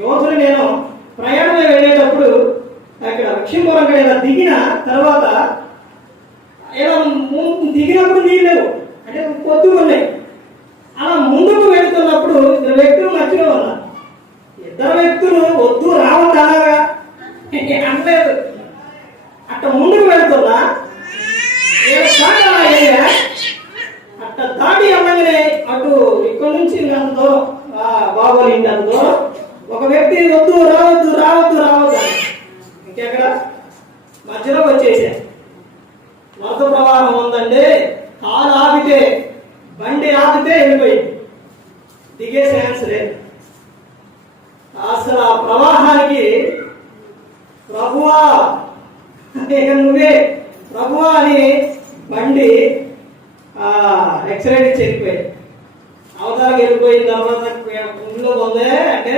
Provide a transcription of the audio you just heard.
యువతులు నేను ప్రయాణమే వెళ్ళేటప్పుడు అక్కడ లక్ష్మీపురం ఇలా దిగిన తర్వాత ఇలా దిగినప్పుడు నీళ్ళు లేవు, అంటే పొద్దుకున్నాయి. అలా ముందుకు వెళుతున్నప్పుడు ఇద్దరు వ్యక్తులు మధ్యలో ఉన్నారు. ఇద్దరు వ్యక్తులు వద్దు రావద్దు అలాగా అనలేదు. అట్ట ముందుకు వెళుతున్నా అట్ట దాటి అమ్మగానే అటు ఇక్కడి నుంచి అంత దూరం బాగోలు ఇంటి అంత దూరం ఒక వ్యక్తి వద్దు రావద్దు రావద్దు రావద్దు ఇంకెక్కడ మధ్యలోకి వచ్చేసా. వరద ప్రవాహం ఉందండి, కాలు ఆపితే బండి ఆపితే వెళ్ళిపోయింది, దిగే ఛాన్స్ లేదు. అసలు ఆ ప్రవాహానికి ప్రభువా నువ్వే ప్రభువా అని బండి ఎక్సలెంట్ చెరిపోయింది. అవతలకి వెళ్ళిపోయిన తర్వాత ఉందో ఉందే అంటే